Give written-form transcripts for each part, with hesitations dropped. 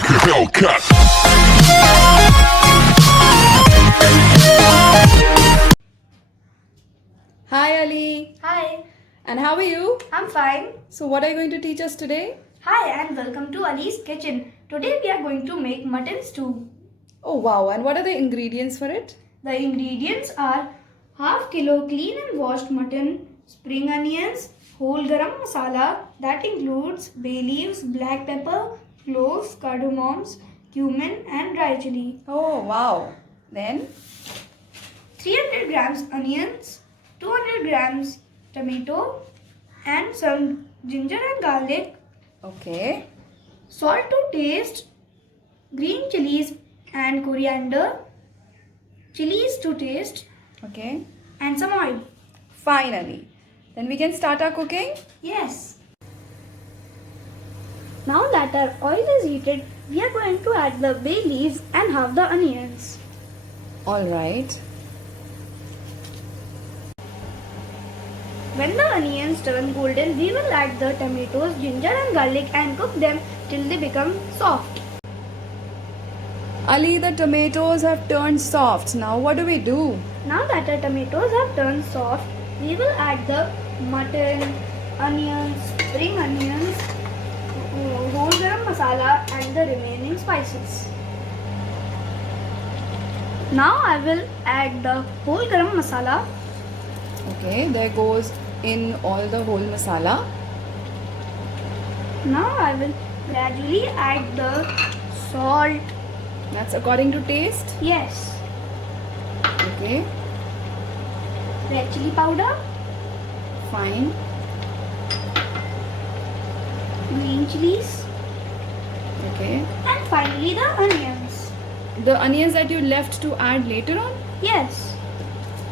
like a Hellcat. Hi Ali, Hi, and how are you? I'm fine. So what are you going to teach us today? Hi and welcome to Ali's kitchen. Today we are going to make mutton stew. Oh wow, and what are the ingredients for it? The ingredients are half kilo clean and washed mutton, spring onions, whole garam masala that includes bay leaves, black pepper, cloves, cardamoms, cumin and dry chili. Oh wow. Then 300 grams onions, 200 grams tomato and some ginger and garlic, okay. salt to taste, green chilies and coriander, chilies to taste, Okay. and some oil. Fine Ali. Then we can start our cooking? Yes. Now that our oil is heated, we are going to add the bay leaves and half the onions. Alright. When the onions turn golden, we will add the tomatoes, ginger and garlic and cook them till they become soft. Ali, the tomatoes have turned soft. Now what do we do? Now that our tomatoes have turned soft, we will add the mutton, onions, spring onions, whole garam masala and the remaining spices. Now I will add the whole garam masala. Okay, there goes in all the whole masala. Now I will gradually add the salt. That's according to taste. Yes. Okay, Red chili powder, fine. green chilies, Okay. and finally the onions. The onions that you left to add later on? Yes.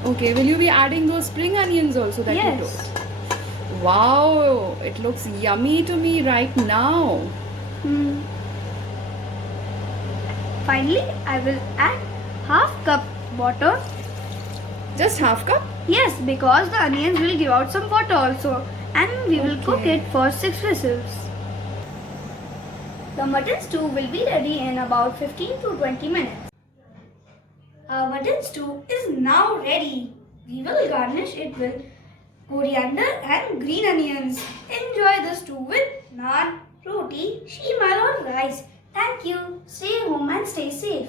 Okay, will you be adding those spring onions also that you Yes. took? Wow, it looks yummy to me right now. Hmm. Finally, I will add half cup water. Just half cup? Yes, because the onions will give out some water also, and we will cook Okay. it for 6 whistles. The mutton stew will be ready in about 15 to 20 minutes. Our mutton stew is now ready. We will garnish it with coriander and green onions. Enjoy the stew with naan, roti, shemal or rice. Thank you. Stay home and stay safe.